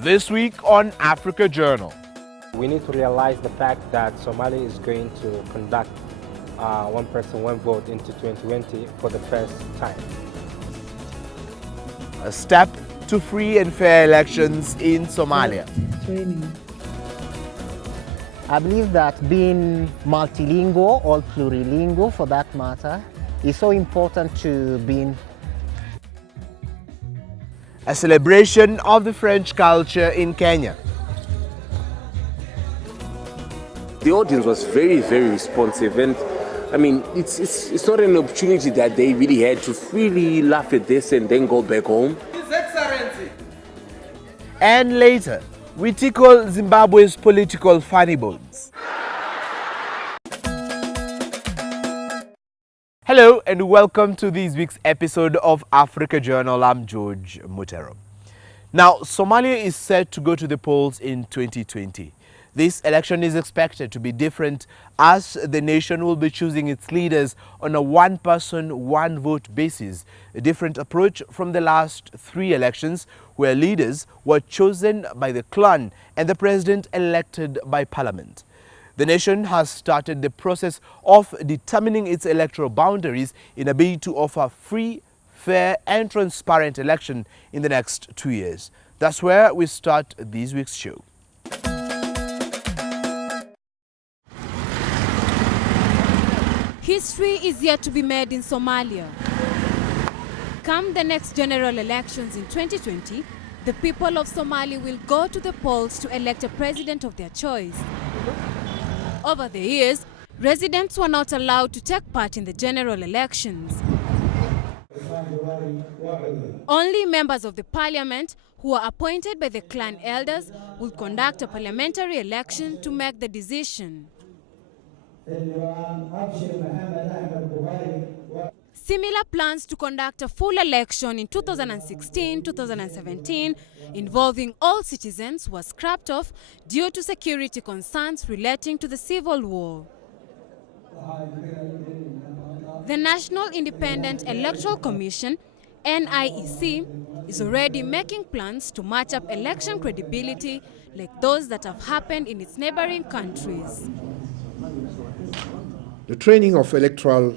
This week on Africa Journal. We need to realize the fact that Somalia is going to conduct one person, one vote into 2020 for the first time. A step to free and fair elections in Somalia. Training. I believe that being multilingual or plurilingual for that matter is so important to being A celebration of the French culture in Kenya. The audience was very, very responsive, and I mean, it's not an opportunity that they really had to freely laugh at this and then go back home. His Excellency. And later, we tickle Zimbabwe's political funny bones. Hello and welcome to this week's episode of Africa Journal. I'm George Mutero. Now, Somalia is set to go to the polls in 2020. This election is expected to be different as the nation will be choosing its leaders on a one-person, one-vote basis, a different approach from the last three elections where leaders were chosen by the clan and the president elected by parliament. The nation has started the process of determining its electoral boundaries in a bid to offer free, fair and transparent election in the next 2 years. That's where we start this week's show. History is yet to be made in Somalia. Come the next general elections in 2020, the people of Somalia will go to the polls to elect a president of their choice. Over the years, residents were not allowed to take part in the general elections. Only members of the parliament who are appointed by the clan elders will conduct a parliamentary election to make the decision. Similar plans to conduct a full election in 2016-2017 involving all citizens were scrapped off due to security concerns relating to the civil war. The National Independent Electoral Commission, NIEC, is already making plans to match up election credibility like those that have happened in its neighboring countries. The training of electoral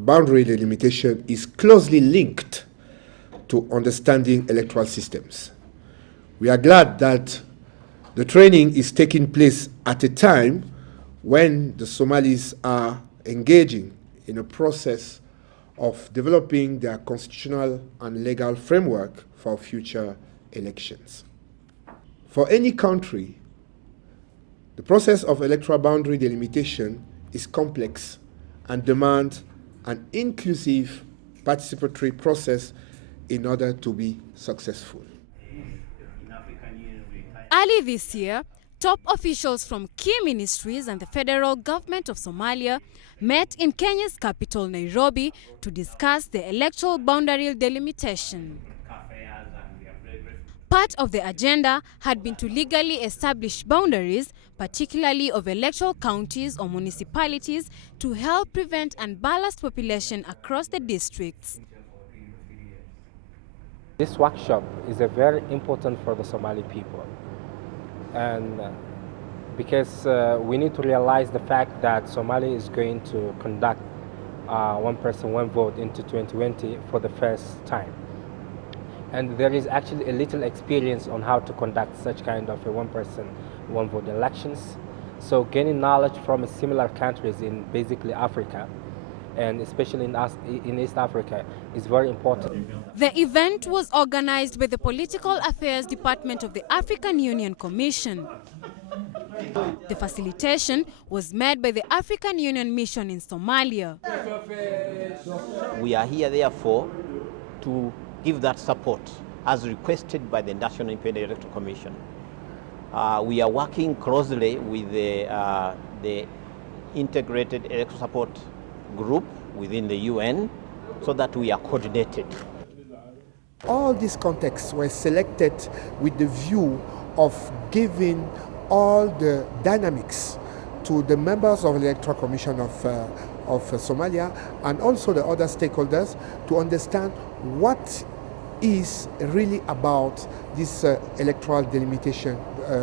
boundary delimitation is closely linked to understanding electoral systems. We are glad that the training is taking place at a time when the Somalis are engaging in a process of developing their constitutional and legal framework for future elections. For any country, the process of electoral boundary delimitation is complex and demands an inclusive participatory process in order to be successful. Early this year, top officials from key ministries and the federal government of Somalia met in Kenya's capital, Nairobi, to discuss the electoral boundary delimitation. Part of the agenda had been to legally establish boundaries, particularly of electoral counties or municipalities, to help prevent unbalanced population across the districts. This workshop is very important for the Somali people, and because we need to realize the fact that Somalia is going to conduct one person, one vote into 2020 for the first time. And there is actually a little experience on how to conduct such kind of a one-person, one-vote elections. So gaining knowledge from similar countries in basically Africa, and especially in East Africa, is very important. The event was organized by the Political Affairs Department of the African Union Commission. The facilitation was made by the African Union Mission in Somalia. We are here, therefore, to give that support as requested by the National Independent Electoral Commission. We are working closely with the Integrated Electoral Support Group within the UN so that we are coordinated. All these contexts were selected with the view of giving all the dynamics to the members of the Electoral Commission of Somalia and also the other stakeholders to understand what is really about this electoral delimitation,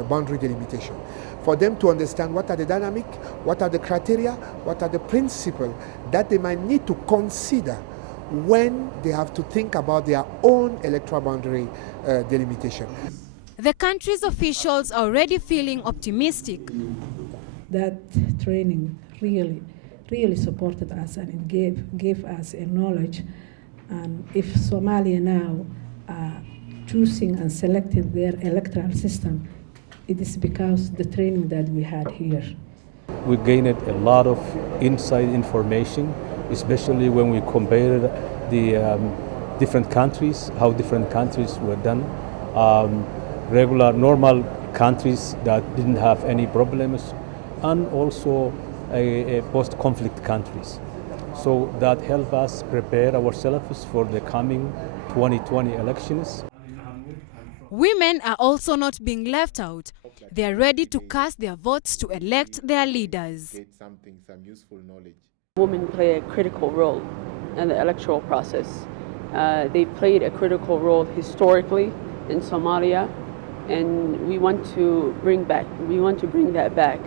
boundary delimitation. For them to understand what are the dynamic, what are the criteria, what are the principles that they might need to consider when they have to think about their own electoral boundary delimitation. The country's officials are already feeling optimistic. That training really supported us, and it gave us a knowledge. And if Somalia now are choosing and selecting their electoral system, it is because the training that we had here. We gained a lot of inside information, especially when we compared the different countries, how different countries were done. Regular, normal countries that didn't have any problems, and also post-conflict countries. So that helped us prepare ourselves for the coming 2020 elections. Women are also not being left out. They are ready to cast their votes to elect their leaders. Women play a critical role in the electoral process. They played a critical role historically in Somalia, and we want to bring that back.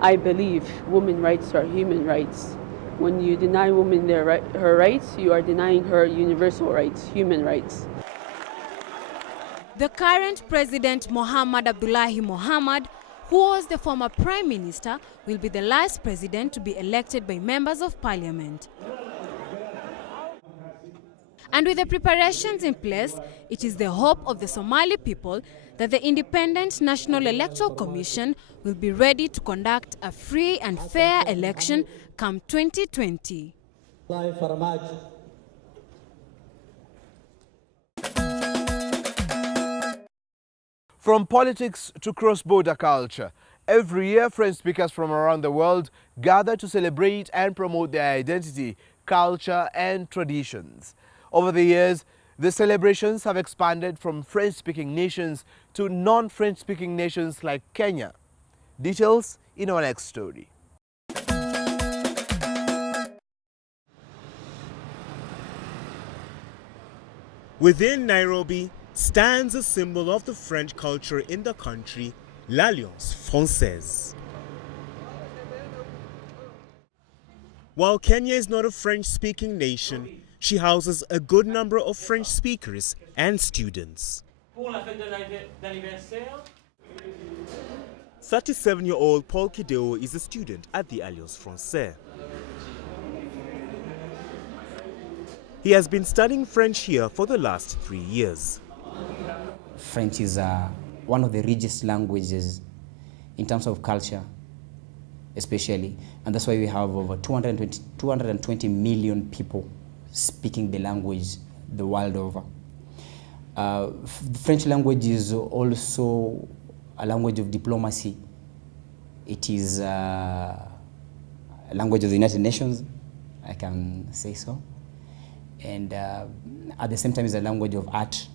I believe women's rights are human rights. When you deny women her rights, you are denying her universal rights, human rights. The current president, Mohamed Abdullahi Mohamed, who was the former prime minister, will be the last president to be elected by members of parliament. And with the preparations in place, it is the hope of the Somali people that the Independent National Electoral Commission will be ready to conduct a free and fair election come 2020. From politics to cross-border culture, every year French speakers from around the world gather to celebrate and promote their identity, culture and traditions. Over the years, the celebrations have expanded from French-speaking nations to non-French-speaking nations like Kenya. Details in our next story. Within Nairobi stands a symbol of the French culture in the country, l'Alliance Française. While Kenya is not a French-speaking nation, she houses a good number of French speakers and students. 37-year-old Paul Kideo is a student at the Alliance Française. He has been studying French here for the last 3 years. French is one of the richest languages in terms of culture, especially, and that's why we have over 220 million people speaking the language the world over. The French language is also a language of diplomacy. It is a language of the United Nations, I can say so. And at the same time, it's a language of art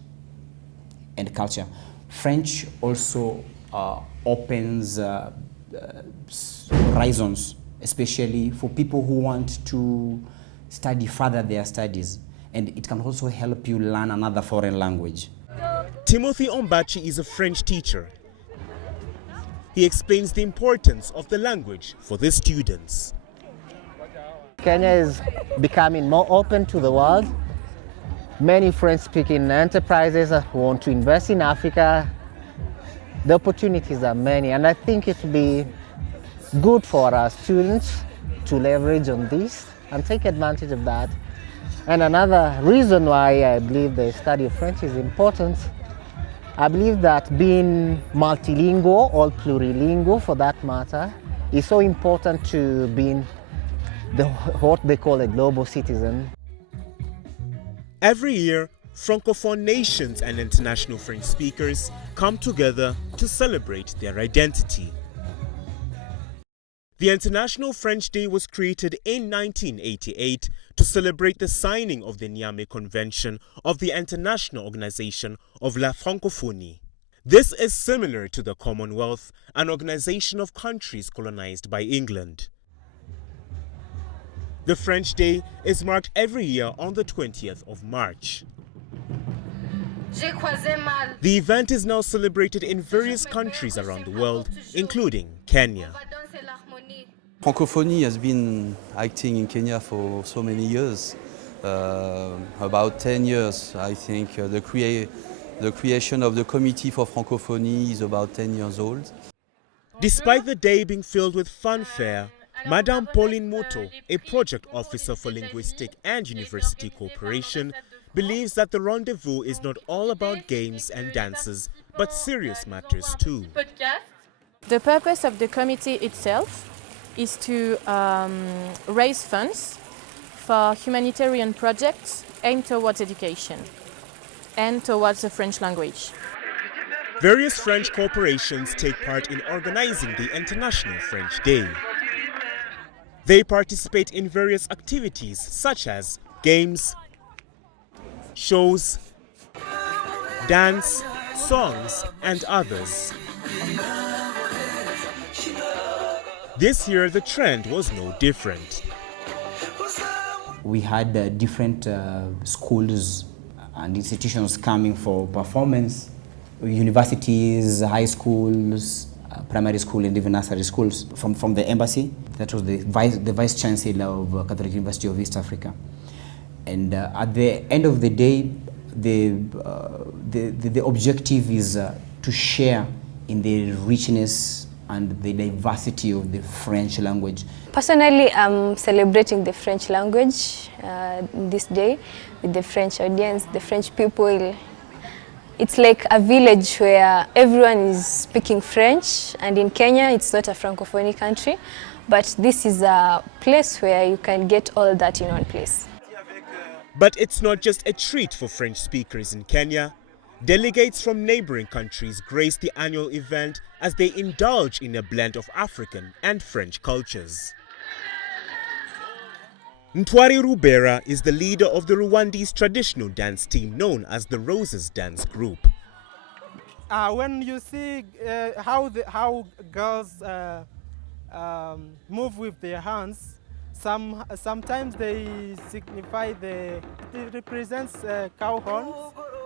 and culture. French also opens horizons, especially for people who want to study further their studies. And it can also help you learn another foreign language. Timothy Ombachi is a French teacher. He explains the importance of the language for the students. Kenya is becoming more open to the world. Many French-speaking enterprises want to invest in Africa. The opportunities are many, and I think it will be good for our students to leverage on this and take advantage of that. And another reason why I believe the study of French is important, I believe that being multilingual or plurilingual for that matter is so important to being what they call a global citizen. Every year, Francophone nations and international French speakers come together to celebrate their identity. The International French Day was created in 1988 to celebrate the signing of the Niamey Convention of the International Organization of la Francophonie. This is similar to the Commonwealth, an organization of countries colonized by England. The French Day is marked every year on the 20th of March. The event is now celebrated in various countries around the world, including Kenya. Francophonie has been acting in Kenya for so many years, about 10 years. I think the creation of the Committee for Francophonie is about 10 years old. Despite the day being filled with fanfare, Madame Pauline Moto, a project officer for linguistic and university cooperation, believes that the rendezvous is not all about games and dances, but serious matters too. The purpose of the committee itself is to raise funds for humanitarian projects aimed towards education and towards the French language. Various French corporations take part in organizing the International French Day. They participate in various activities such as games, shows, dance, songs, and others. This year, the trend was no different. We had different schools and institutions coming for performance, universities, high schools, primary school, and even nursery schools from the embassy. That was the vice chancellor of Catholic University of East Africa. And at the end of the day, the objective is to share in the richness and the diversity of the French language. Personally, I'm celebrating the French language this day with the French audience, the French people. It's like a village where everyone is speaking French, and in Kenya it's not a Francophonie country, but this is a place where you can get all that in one place. But it's not just a treat for French speakers in Kenya. Delegates from neighboring countries grace the annual event as they indulge in a blend of African and French cultures. Ntwari Rubera is the leader of the Rwandese traditional dance team known as the Roses Dance Group. When you see how girls move with their hands, sometimes they signify it represents cow horns,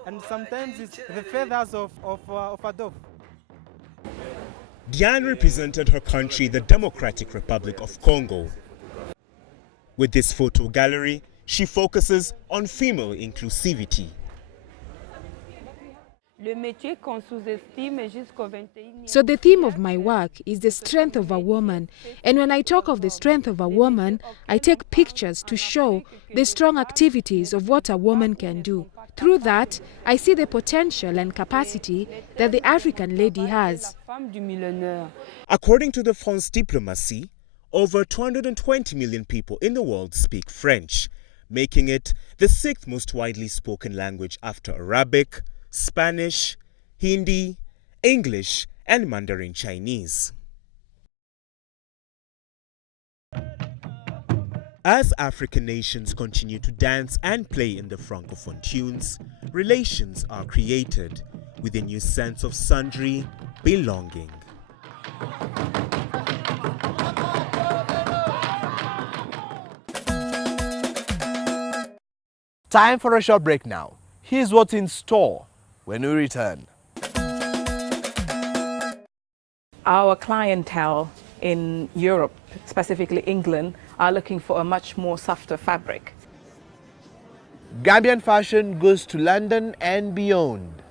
and sometimes it's the feathers of a dove. Diane represented her country, the Democratic Republic of Congo. With this photo gallery, she focuses on female inclusivity. So the theme of my work is the strength of a woman, and when I talk of the strength of a woman, I take pictures to show the strong activities of what a woman can do. Through that, I see the potential and capacity that the African lady has. According to the France Diplomatie, over 220 million people in the world speak French, making it the 6th most widely spoken language after Arabic, Spanish, Hindi, English, and Mandarin Chinese. As African nations continue to dance and play in the Francophone tunes, relations are created with a new sense of sundry belonging. Time for a short break now. Here's what's in store when we return. Our clientele in Europe, specifically England, are looking for a much more softer fabric. Gambian fashion goes to London and beyond.